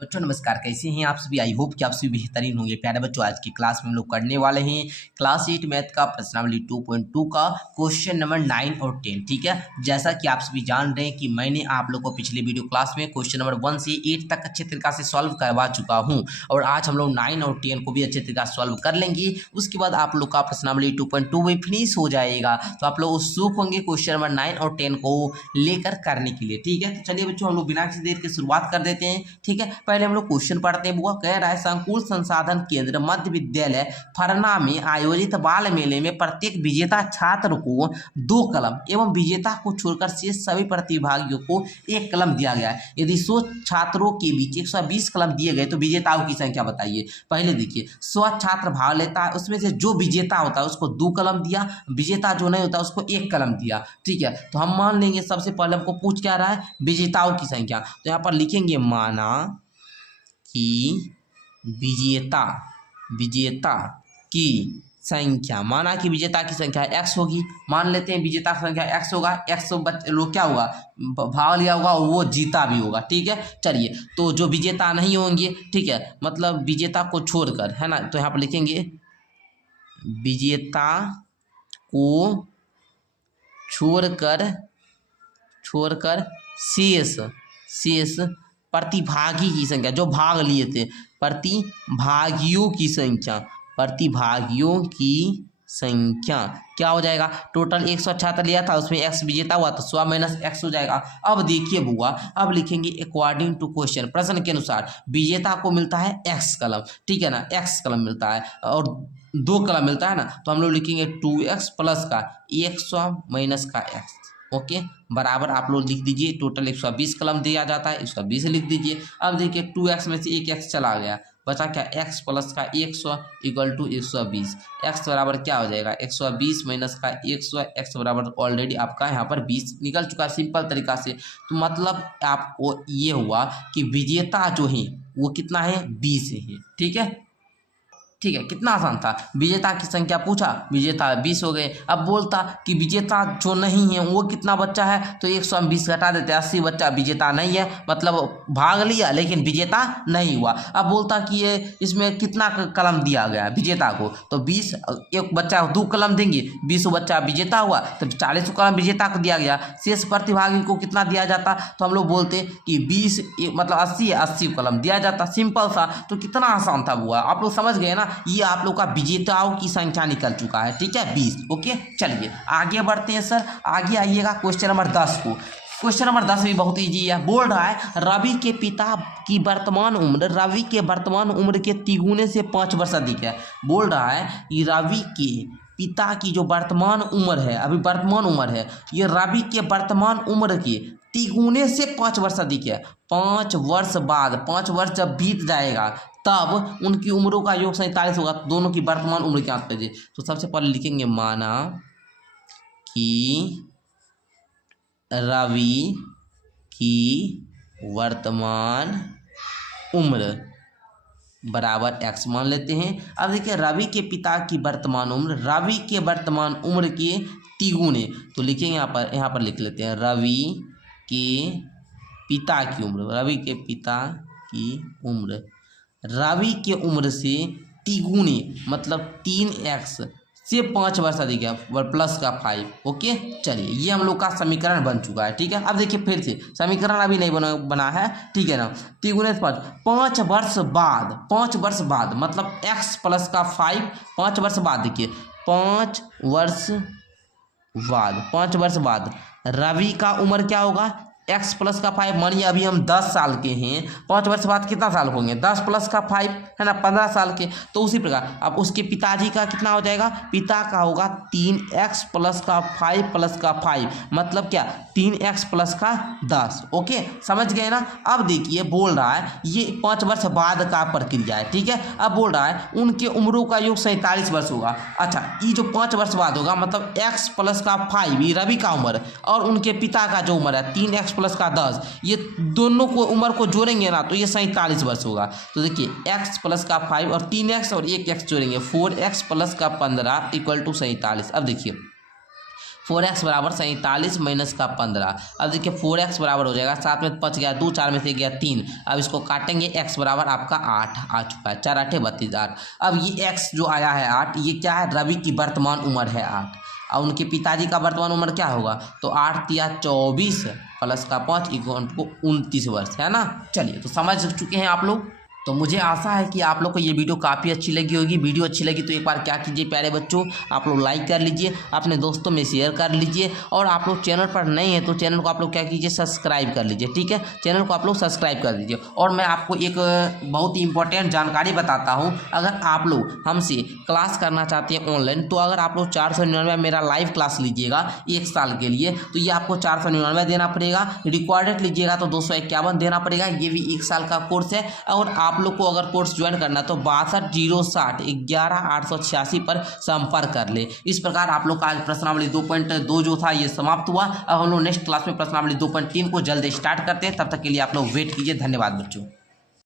बच्चों नमस्कार, कैसे हैं आप सभी। आई होप कि आप सभी बेहतरीन होंगे। प्यारे बच्चों, आज की क्लास में हम लोग करने वाले हैं क्लास 8 मैथ का प्रश्नावली 2.2 का क्वेश्चन नंबर 9 और 10। ठीक है, जैसा कि आप सभी जान रहे हैं कि मैंने आप लोग को पिछले वीडियो क्लास में क्वेश्चन नंबर 1 से 8 तक अच्छे तरीका से सॉल्व करवा चुका हूं और आज हम लोग 9 और 10 को भी अच्छे तरीका से सॉल्व कर लेंगे। उसके बाद आप लोग का प्रश्नावली 2.2 भी फिनिश हो जाएगा, तो आप लोग उत्सुक होंगे क्वेश्चन नंबर 9 और 10 को लेकर करने के लिए। ठीक है, तो चलिए बच्चों, हम लोग बिना किसी देर के शुरुआत कर देते हैं। ठीक है, पहले हम लोग क्वेश्चन पढ़ते हैं। बुआ कह रहा है, संकुल संसाधन केंद्र मध्य विद्यालय फरना में आयोजित बाल मेले में प्रत्येक विजेता छात्र को 2 कलम एवं विजेता को छोड़कर शेष सभी प्रतिभागियों को 1 कलम दिया गया है। यदि 100 छात्रों के बीच 120 कलम दिए गए तो विजेताओं की संख्या बताइए। पहले देखिए, 100 छात्र भाग लेता है, उसमें से जो विजेता होता है उसको 2 कलम दिया, विजेता जो नहीं होता उसको 1 कलम दिया। ठीक है, तो हम मान लेंगे सबसे पहले हमको पूछ क्या रहा है, विजेताओं की संख्या। तो यहाँ पर लिखेंगे माना कि विजेता की संख्या, माना कि विजेता की संख्या x होगी। मान लेते हैं विजेता की संख्या x होगा। x लोग क्या होगा, भाग लिया होगा, वो जीता भी होगा। ठीक है, चलिए, तो जो विजेता नहीं होंगे, ठीक है, मतलब विजेता को छोड़कर, है ना, तो यहाँ पर लिखेंगे विजेता को छोड़कर शेष प्रतिभागी की संख्या, जो भाग लिए थे, प्रतिभागियों की संख्या क्या हो जाएगा। टोटल 100 छात्र लिया था, उसमें x विजेता हुआ तो 100 माइनस x हो जाएगा। अब देखिए बुआ, अब लिखेंगे अकॉर्डिंग टू क्वेश्चन, प्रश्न के अनुसार विजेता को मिलता है x कलम। ठीक है ना, x कलम मिलता है और 2 कलम मिलता है ना, तो हम लोग लिखेंगे 2x प्लस का 100 माइनस का x। ओके, बराबर आप लोग लिख दीजिए। टोटल 120 कलम दिया जाता है, 120 लिख दीजिए। अब देखिए 2x में से एक x चला गया, बचा क्या, x प्लस का 100 इक्वल टू 120। x बराबर क्या हो जाएगा, 120 माइनस का 100, x बराबर ऑलरेडी आपका यहाँ पर 20 निकल चुका है सिंपल तरीका से। तो मतलब आपको ये हुआ कि विजेता जो है वो कितना है, 20 है। ठीक है, कितना आसान था। विजेता की संख्या पूछा, विजेता 20 हो गए। अब बोलता कि विजेता जो नहीं है वो कितना बच्चा है, तो 100 हम 20 घटा देते, 80 बच्चा विजेता नहीं है, मतलब भाग लिया लेकिन विजेता नहीं हुआ। अब बोलता कि ये इसमें कितना कलम दिया गया विजेता को, तो 20, एक बच्चा 2 कलम देंगे, 20 बच्चा विजेता हुआ तो 40 कलम विजेता को दिया गया। शेष प्रतिभागी को कितना दिया जाता, तो हम लोग बोलते कि 20 मतलब 80 है, 80 कलम दिया जाता। सिंपल सा, तो कितना आसान था बुआ, आप लोग समझ गए ना। ये आप लोग का विजेताओं की संख्या निकल चुका है। ठीक है, 20। ओके, चलिए आगे बढ़ते हैं सर। आगे आइएगा क्वेश्चन नंबर 10 को। क्वेश्चन नंबर 10 भी बहुत इजी है। बोल रहा है रवि के पिता की वर्तमान उम्र के तिगुने से 5 वर्ष अधिक है। बोल रहा है कि रवि के पिता की जो वर्तमान उम्र है, अभी वर्तमान उम्र है, ये रवि के वर्तमान उम्र के तिगुने से 5 वर्ष अधिक है। 5 वर्ष बाद, 5 वर्ष जब बीत जाएगा तब उनकी उम्रों का योग 47 होगा। दोनों की वर्तमान उम्र ज्ञात कीजिए। तो सबसे पहले लिखेंगे माना कि रवि की वर्तमान उम्र बराबर x मान लेते हैं। अब देखिए रवि के पिता की वर्तमान उम्र, रवि के वर्तमान उम्र के तिगुने, तो लिखेंगे यहाँ पर लिख लेते हैं रवि के पिता की उम्र, रवि के पिता की उम्र, रवि के उम्र से तिगुने मतलब 3x से 5 वर्ष अधिक है, प्लस का 5। ओके, चलिए ये हम लोग का समीकरण बन चुका है। ठीक है, अब देखिए फिर से समीकरण अभी नहीं बना है। ठीक है ना, तिगुने से 5 वर्ष बाद, 5 वर्ष बाद मतलब x प्लस का 5, 5 वर्ष बाद। देखिए 5 वर्ष बाद रवि का उम्र क्या होगा, x प्लस का 5। मानिए अभी हम 10 साल के हैं, 5 वर्ष बाद कितना साल होंगे, 10 प्लस का 5 है ना, 15 साल के। तो उसी प्रकार अब उसके पिताजी का कितना हो जाएगा, पिता का होगा 3x प्लस का 5 प्लस का 5 मतलब क्या, 3x प्लस का 10। ओके, समझ गए ना। अब देखिए बोल रहा है ये 5 वर्ष बाद का प्रक्रिया है। ठीक है, अब बोल रहा है उनके उम्रों का योग 47 वर्ष होगा। अच्छा, ये जो 5 वर्ष बाद होगा मतलब x प्लस का 5 ये रवि का उम्र और उनके पिता का जो उम्र है 3x प्लस का 10, ये दोनों को उम्र को जोड़ेंगे ना तो ये 47 वर्ष होगा। तो देखिए x प्लस का 5 और 3x और 1x जोड़ेंगे, 4x प्लस का 15 इक्वल टू 47। अब देखिए 4x बराबर 47 माइनस का 15। अब देखिए 4x बराबर हो जाएगा, 7 में 5 गया 2, 4 में से गया 3। अब इसको काटेंगे, x बराबर आपका 8 आ चुका है, 4 8 32 8। अब ये x जो आया है 8, ये क्या है, रवि की वर्तमान उम्र है 8, और उनके पिताजी का वर्तमान उम्र क्या होगा, तो 8 या 24 प्लस का 5 इक्वल टू 29 वर्ष, है ना। चलिए, तो समझ चुके हैं आप लोग। तो मुझे आशा है कि आप लोग को ये वीडियो काफ़ी अच्छी लगी होगी। वीडियो अच्छी लगी तो एक बार क्या कीजिए प्यारे बच्चों, आप लोग लाइक कर लीजिए, अपने दोस्तों में शेयर कर लीजिए, और आप लोग चैनल पर नए हैं तो चैनल को आप लोग क्या कीजिए, सब्सक्राइब कर लीजिए, ठीक है। चैनल को आप लोग सब्सक्राइब कर दीजिए। और मैं आपको एक बहुत ही इंपॉर्टेंट जानकारी बताता हूँ, अगर आप लोग हमसे क्लास करना चाहते हैं ऑनलाइन, तो अगर आप लोग 499 मेरा लाइव क्लास लीजिएगा 1 साल के लिए, तो ये आपको 499 देना पड़ेगा। रिकॉर्डेड लीजिएगा तो 251 देना पड़ेगा। ये भी 1 साल का कोर्स है। और आप लोग को अगर कोर्स ज्वाइन करना है तो 62 060 11 886 पर संपर्क कर ले। इस प्रकार आप लोग का आज प्रश्नावली 2.2 जो था ये समाप्त हुआ। अब हम लोग नेक्स्ट क्लास में प्रश्नावली 2.3 को जल्द स्टार्ट करते हैं। तब तक के लिए आप लोग वेट कीजिए। धन्यवाद बच्चों।